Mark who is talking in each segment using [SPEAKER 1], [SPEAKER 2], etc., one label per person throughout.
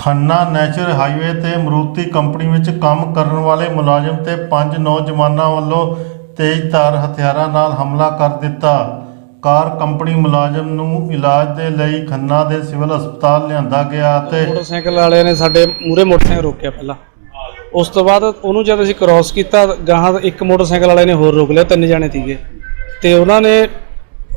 [SPEAKER 1] Khanna national highway ਤੇ Maruti company ਵਿੱਚ ਕੰਮ ਕਰਨ ਵਾਲੇ ਮੁਲਾਜ਼ਮ ਤੇ ਪੰਜ ਨੌਜਵਾਨਾਂ ਵੱਲੋਂ ਤੇਜ਼ਧਾਰ ਹਥਿਆਰਾਂ ਨਾਲ ਹਮਲਾ ਕਰ ਦਿੱਤਾ। ਕਾਰ ਕੰਪਨੀ ਮੁਲਾਜ਼ਮ ਨੂੰ ਇਲਾਜ ਦੇ ਲਈ ਖੰਨਾ ਦੇ ਸਿਵਲ ਹਸਪਤਾਲ ਲਿਆਂਦਾ ਗਿਆ ਅਤੇ
[SPEAKER 2] ਮੋਟਰਸਾਈਕਲ ਵਾਲਿਆਂ ਨੇ ਸਾਡੇ ਮੂਰੇ ਮੋਟਰਸਾਈਕਲ ਰੋਕਿਆ ਪਹਿਲਾਂ। ਉਸ ਤੋਂ ਬਾਅਦ ਉਹਨੂੰ ਜਦ ਅਸੀਂ ਕ੍ਰਾਸ ਕੀਤਾ ਗਾਹਾਂ ਇੱਕ ਮੋਟਰਸਾਈਕਲ ਵਾਲੇ ਨੇ ਹੋਰ ਰੋਕ ਲਿਆ ਤਿੰਨ ਜਾਣੇ ਸੀਗੇ। ਤੇ ਉਹਨਾਂ ਨੇ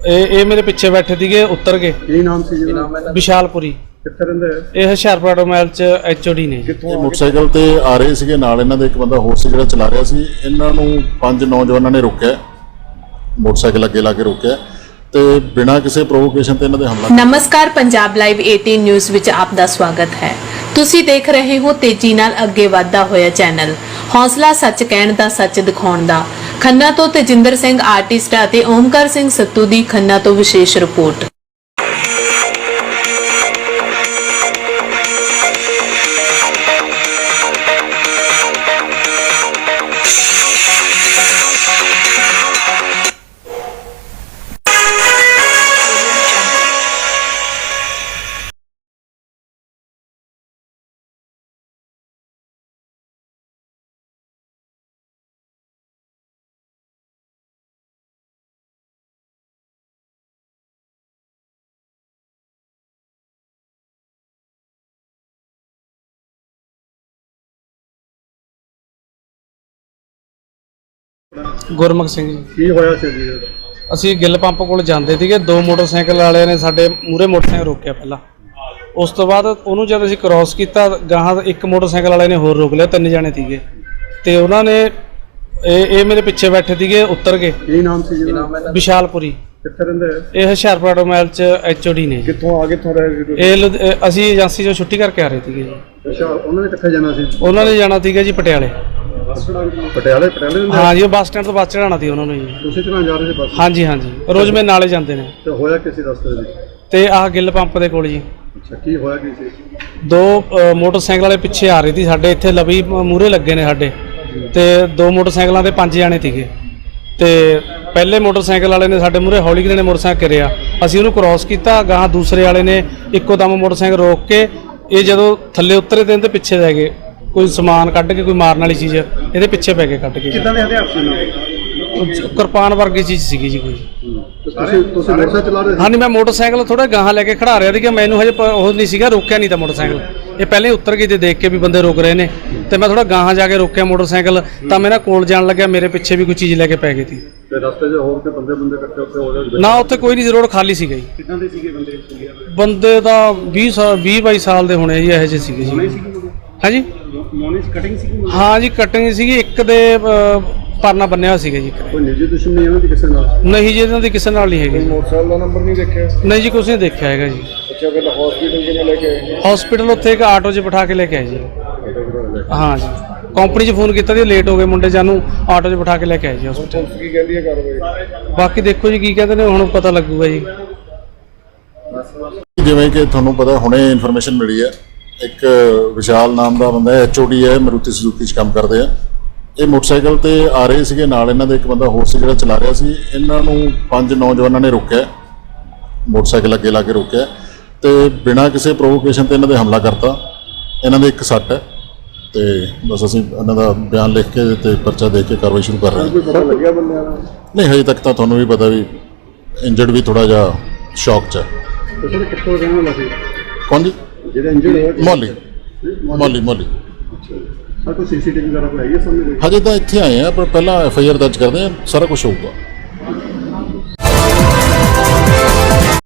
[SPEAKER 2] ਇਹ ਇਹ ਮੇਰੇ ਪਿੱਛੇ ਬੈਠੇ ਸੀਗੇ ਉੱਤਰ ਗਏ।
[SPEAKER 3] ਕੀ ਨਾਮ ਸੀ ਜਿਹਦਾ
[SPEAKER 2] ਵਿਸ਼ਾਲਪੁਰੀ।
[SPEAKER 3] ਕਿੱਥੇ ਰਹਿੰਦੇ ਆ?
[SPEAKER 2] ਇਹ ਹੁਸ਼ਿਆਰਪੁਰ ਆਟੋਮੈਲ ਚ ਐਚਓਡੀ ਨੇ।
[SPEAKER 4] ਇਹ ਮੋਟਰਸਾਈਕਲ ਤੇ ਆ ਰਹੇ ਸੀਗੇ ਨਾਲ ਇਹਨਾਂ ਦੇ ਇੱਕ ਬੰਦਾ ਹੋਰ ਸੀ ਜਿਹੜਾ ਚਲਾ ਰਿਹਾ ਸੀ। ਇਹਨਾਂ ਨੂੰ ਪੰਜ ਨੌਜਵਾਨਾਂ ਨੇ ਰੋਕਿਆ। ਮੋਟਰਸਾਈਕਲ ਅੱਗੇ ਲਾ ਕੇ ਰੋਕਿਆ। ਤੇ ਬਿਨਾਂ ਕਿਸੇ ਪ੍ਰੋਵੋਕੇਸ਼ਨ ਤੇ ਇਹਨਾਂ ਦੇ ਹਮਲਾ
[SPEAKER 5] ਨਮਸਕਾਰ ਪੰਜਾਬ ਲਾਈਵ 18 ਨਿਊਜ਼ ਵਿੱਚ ਆਪ ਦਾ ਸਵਾਗਤ ਹੈ। ਤੁਸੀਂ ਦੇਖ ਰਹੇ ਹੋ ਤੇਜ਼ੀ ਨਾਲ ਅੱਗੇ ਵਧਦਾ ਹੋਇਆ ਚੈਨਲ। ਹੌਸਲਾ ਸੱਚ ਕਹਿਣ ਦਾ ਸੱਚ ਦਿਖਾਉਣ ਦਾ। ਖੰਨਾ ਤੋਂ ਤੇਜਿੰਦਰ ਸਿੰਘ ਆਰਟਿਸਟ ਅਤੇ ਓਮਕਾਰ ਸਿੰਘ ਸੱਤੂ ਦੀ ਖੰਨਾ ਤੋਂ ਵਿਸ਼ੇਸ਼ ਰਿਪੋਰਟ।
[SPEAKER 2] ਗੁਰਮੁਖ ਸਿੰਘ ਜੀ।
[SPEAKER 3] ਕੀ ਹੋਇਆ ਸੀ ਜੀ?
[SPEAKER 2] ਅਸੀਂ ਗਿੱਲ ਪੰਪ ਕੋਲ ਜਾਂਦੇ ਸੀਗੇ ਦੋ ਮੋਟਰਸਾਈਕਲ ਵਾਲਿਆਂ ਨੇ ਸਾਡੇ ਮੂਰੇ ਮੋਟਰਸਾਈਕਲ ਰੋਕਿਆ ਪਹਿਲਾਂ। ਉਸ ਤੋਂ ਬਾਅਦ ਉਹਨੂੰ ਜਦ ਅਸੀਂ ਕ੍ਰਾਸ ਕੀਤਾ ਗਾਹਾਂ ਇੱਕ ਮੋਟਰਸਾਈਕਲ ਵਾਲੇ ਨੇ ਹੋਰ ਰੋਕ ਲਿਆ ਤਿੰਨ ਜਾਣੇ ਸੀਗੇ। ਤੇ ਉਹਨਾਂ ਨੇ ਇਹ ਇਹ ਮੇਰੇ ਪਿੱਛੇ ਬੈਠੇ ਸੀਗੇ ਉੱਤਰ ਗਏ
[SPEAKER 3] ਕੀ ਨਾਮ ਸੀ ਜਿਹਦਾ
[SPEAKER 2] ਵਿਸ਼ਾਲਪੁਰੀ।
[SPEAKER 3] ਕਿੱਥੇ ਰਹਿੰਦੇ? ਆ
[SPEAKER 2] ਇਹ ਹੁਸ਼ਿਆਰਪੁਰ ਆਟੋਮੈਲ ਚ ਐਚਓਡੀ ਨੇ ਜੀ।
[SPEAKER 3] ਕਿੱਥੋਂ ਆ ਕਿੱਥੋਂ ਰਹੇ ਸੀ ਤੁਸੀਂ?
[SPEAKER 2] ਇਹ ਲੁਧ- ਇਹ ਅਸੀਂ ਏਜੰਸੀ ਚੋਂ ਛੁੱਟੀ ਕਰਕੇ ਆ ਰਹੇ ਸੀਗੇ ਜੀ।
[SPEAKER 3] ਅੱਛਾ ਉਹਨਾਂ ਨੇ ਕਿੱਥੇ ਜਾਣਾ ਸੀ?
[SPEAKER 2] ਉਹਨਾਂ ਨੇ ਜਾਣਾ ਸੀਗਾ ਜੀ ਪਟਿਆਲੇ।
[SPEAKER 3] ਪਟਿਆਲੇ ਪਟਿਆਲੇ ਆ?
[SPEAKER 2] ਹਾਂ? ਜੀ ਉਹ ਬੱਸ ਸਟੈਂਡ ਤੋਂ ਬੱਸ ਚੜਾਉਣਾ ਸੀ ਉਹਨਾਂ ਨੂੰ ਜੀ।
[SPEAKER 3] ਤੁਸੀਂ ਚਲਾ ਜਾ ਰਹੇ ਸੀ ਬੱਸ
[SPEAKER 2] ਹਾਂਜੀ ਹਾਂਜੀ। ਰੋਜ਼ ਮੇਰੇ ਨਾਲੇ ਜਾਂਦੇ ਨੇ।
[SPEAKER 3] ਤੇ ਹੋਇਆ ਕਿਸੇ ਰਸਤੇ ਦੇ ਵਿੱਚ?
[SPEAKER 2] ਤੇ ਆਹ ਗਿੱਲ ਪੰਪ ਦੇ ਕੋਲ ਜੀ।
[SPEAKER 3] ਅੱਛਾ ਕੀ ਹੋਇਆ ਕੀ ਸੀ?
[SPEAKER 2] ਦੋ ਅ, ਮੋਟਰਸਾਈਕਲ ਵਾਲੇ ਪਿੱਛੇ ਆ ਰਹੇ ਸੀ ਸਾਡੇ। ਇੱਥੇ ਲਵੀ ਮੂਰੇ ਲੱਗੇ ਨੇ ਸਾਡੇ। ਤੇ ਦੋ ਮੋਟਰਸਾਈਕਲਾਂ ਦੇ ਪੰਜ ਜਾਣੇ ਸੀਗੇ। ਤੇ ਪਹਿਲੇ ਮੋਟਰਸਾਈਕਲ ਵਾਲੇ ਨੇ ਸਾਡੇ ਮੂਰੇ ਹੌਲੀ ਕਿਨੇ ਮੋਟਰਸਾਈਕਲ ਕਰਿਆ ਅਸੀਂ ਉਹਨੂੰ ਕ੍ਰਾਸ ਕੀਤਾ ਗਾਹਾਂ ਦੂਸਰੇ ਵਾਲੇ ਨੇ ਇੱਕੋ ਦਮ ਮੋਟਰਸਾਈਕਲ ਰੋਕ ਕੇ ਇਹ ਜਦੋਂ ਥੱਲੇ ਉਤਰੇ ਤੇ ਇਹਦੇ ਪਿੱਛੇ ਰਹਿ ਗਏ। ਕੋਈ ਸਮਾਨ ਕੱਢ ਕੇ ਕੋਈ ਮਾਰਨ ਵਾਲੀ ਚੀਜ਼ ਇਹਦੇ ਪਿੱਛੇ ਪੈ ਕੇ ਕੱਢ ਕੇ।
[SPEAKER 3] ਕਿੱਦਾਂ ਦੇ ਹਥਿਆਰ ਸੀ ਉਹਨਾਂ
[SPEAKER 2] ਉਹ ਕਿਰਪਾਨ ਵਰਗੀ ਚੀਜ਼ ਸੀਗੀ ਜੀ ਕੋਈ।
[SPEAKER 3] ਤੁਸੀਂ ਤੁਸੀਂ ਮੋਟਰਸਾਈਕਲ ਚਲਾ ਰਹੇ
[SPEAKER 2] ਹਾਂਜੀ ਮੈਂ ਮੋਟਰਸਾਈਕਲ ਥੋੜਾ ਗਾਹਾਂ ਲੈ ਕੇ ਖੜਾ ਰਿਹਾ ਸੀ ਕਿ ਮੈਨੂੰ ਹਜੇ ਪ- ਉਹ ਨਹੀਂ ਸੀਗਾ ਰੋਕਿਆ ਨਹੀਂ ਤਾਂ ਮੋਟਰਸਾਈਕਲ। ਇਹ ਪਹਿਲੇ ਉੱਤਰ ਗਈ ਤੇ ਦੇਖ ਕੇ ਵੀ ਬੰਦੇ ਰੁਕ ਰਹੇ ਨੇ। ਤੇ ਮੈਂ ਥੋੜਾ ਗਾਹਾਂ ਜਾ ਕੇ ਰੋਕਿਆ ਮੋਟਰਸਾਈਕਲ ਤਾਂ ਮੈਂ ਨਾ ਕੋਲ ਜਾਣ ਲੱਗਿਆ ਮੇਰੇ ਪਿੱਛੇ ਵੀ ਕੋਈ ਚੀਜ਼ ਲੈ ਕੇ ਪੈ ਗਈ ਸੀ।
[SPEAKER 3] ਤੇ ਰਸਤੇ 'ਚ ਹੋਰ ਤੇ ਬੰਦੇ ਬੰਦੇ ਇਕੱਠੇ ਉੱਥੇ ਹੋ ਗਏ
[SPEAKER 2] ਨਾ ਉੱਥੇ ਕੋਈ ਨਹੀਂ ਰੋਡ ਖਾਲੀ ਸੀਗਾ ਜੀ।
[SPEAKER 3] ਕਿੱਦਾਂ ਦੇ ਸੀਗੇ ਬੰਦੇ?
[SPEAKER 2] ਬੰਦੇ ਤਾਂ 20 ਸਾਲ 20 22 ਸਾਲ ਦੇ ਹੋਣੇ ਜੀ ਇਹੋ ਜਿਹੇ ਸੀਗੇ ਜੀ। ਹਾਂਜੀ?
[SPEAKER 3] ਮੋਨਿਸ ਕਟਿੰਗ ਸੀਗੀ
[SPEAKER 2] ਹਾਂ ਜੀ ਕਟਿੰਗ ਸੀਗੀ ਇੱਕ ਦੇ ਪਰਨਾ ਬੰਨਿਆ ਹੋਇਆ ਸੀਗਾ ਜੀ ਇੱਕ
[SPEAKER 3] ਕੋਈ ਨਿੱਜੀ ਦੁਸ਼ਮਣੀ ਇਹਨਾਂ ਦੀ ਕਿਸੇ ਨਾਲ?
[SPEAKER 2] ਦੇ। ਨਹੀਂ ਜੀ ਇਹਨਾਂ ਦੀ ਕਿਸੇ ਨਾਲ ਨਹੀਂ ਹੈਗੀ। ਜੀ।
[SPEAKER 3] ਮੋਟਰਸਾਈਕਲ ਦਾ ਨੰਬਰ ਨਹੀਂ ਦੇਖਿਆ?
[SPEAKER 2] ਨਹੀਂ ਜੀ ਕੁਛ ਨਹੀਂ ਦੇਖਿਆ ਹੈਗਾ ਜੀ।
[SPEAKER 3] ਅੱਛਾ ਫਿਰ ਹਸਪੀਟਲ ਕਿਵੇਂ ਲੈ ਕੇ ਆਏ
[SPEAKER 2] ਹਸਪੀਟਲ ਉੱਥੇ ਇੱਕ ਆਟੋ 'ਚ ਬਿਠਾ ਕੇ ਲੈ ਕੇ ਆਏ ਜੀ। ਹਾਂ ਜੀ। ਕੰਪਨੀ 'ਚ ਫੋਨ ਕੀਤਾ ਸੀ ਲੇਟ ਹੋ ਗਏ ਮੁੰਡੇ ਜਾਨੂੰ ਆਟੋ 'ਚ ਬਿਠਾ ਕੇ ਲੈ ਕੇ ਆਏ ਜੀ ਹਸਪੀਟਲ
[SPEAKER 3] ਕੀ ਕਹਿੰਦੀ ਹੈ ਕਾਰਵਾਈ?
[SPEAKER 2] ਬਾਕੀ ਦੇਖੋ ਜੀ ਕੀ ਕਹਿੰਦੇ ਨੇ ਹੁਣ ਪਤਾ ਲੱਗੂਗਾ ਜੀ।
[SPEAKER 4] ਜਿਵੇਂ ਕਿ ਤੁਹਾਨੂੰ ਪਤਾ ਹੁਣੇ ਇਨਫੋਰਮੇਸ਼ਨ ਮਿਲੀ ਹੈ ਇੱਕ ਵਿਸ਼ਾਲ ਨਾਮ ਦਾ ਬੰਦਾ ਐਚਓਡੀ ਹੈ ਮਰੂਤੀ ਸੁਜ਼ੂਕੀ 'ਚ ਕੰਮ ਕਰਦੇ ਆ। ਇਹ ਮੋਟਰਸਾਈਕਲ ਤੇ ਆ ਰਹੇ ਸੀਗੇ ਨਾਲ ਇਹਨਾਂ ਦੇ ਇੱਕ ਬੰਦਾ ਹੋਰ ਸੀ ਜਿਹੜਾ ਚਲਾ ਰਿਹਾ ਸੀ। ਇਹਨਾਂ ਨੂੰ ਪੰਜ ਨੌਜਵਾਨਾਂ ਨੇ ਰੋਕਿਆ। ਮੋਟਰਸਾਈਕਲ ਅੱਗੇ ਲਾ ਕੇ ਰੋਕਿਆ। ਤੇ ਬਿਨਾਂ ਕਿਸੇ ਪ੍ਰੋਵੋਕੇਸ਼ਨ ਤੇ ਇਹਨਾਂ ਦੇ ਹਮਲਾ ਕਰਤਾ। ਇਹਨਾਂ ਦੇ ਇੱਕ ਸੱਟ ਹੈ। ਤੇ ਬਸ ਅਸੀਂ ਇਹਨਾਂ ਦਾ ਬਿਆਨ ਲਿਖ ਕੇ ਤੇ ਪਰਚਾ ਦੇ ਕੇ ਕਾਰਵਾਈ ਸ਼ੁਰੂ ਕਰ ਰਹੇ ਹਾਂ।
[SPEAKER 3] ਕੋਈ ਪਤਾ ਲੱਗਿਆ ਬੰਦਿਆਂ ਦਾ?
[SPEAKER 4] ਨਹੀਂ ਹਜੇ ਤੱਕ ਤਾਂ ਤੁਹਾਨੂੰ ਵੀ ਪਤਾ ਵੀ ਇੰਜਰਡ ਵੀ ਥੋੜਾ ਜਿਹਾ ਸ਼ੌਕ 'ਚ ਹੈ।
[SPEAKER 3] ਕਿੱਥੋਂ ਰਹਿਣ ਵਾਲਾ ਸੀ?
[SPEAKER 4] ਕੌਣ ਜੀ?
[SPEAKER 3] ਜਿਹੜਾ ਇੰਜਰਡ ਹੋਇਆ ਕਿ-
[SPEAKER 4] ਮੌਲੀ। ਮੌਲੀ। ਮੌਲੀ
[SPEAKER 3] ਅੱਛਾ ਜੀ। ਸਰ ਕੋਈ ਸੀਸੀਟੀਵੀ ਵਗੈਰਾ ਕੋਈ ਆਈ ਹੈ ਸਾਹਮਣੇ?
[SPEAKER 4] ਹਜੇ ਤਾਂ ਇੱਥੇ ਆਏ ਆ ਪਰ ਪਹਿਲਾਂ ਐਫ ਆਈ ਆਰ ਦਰਜ ਕਰਦੇ ਆ ਸਾਰਾ ਕੁਝ ਹੋਊਗਾ।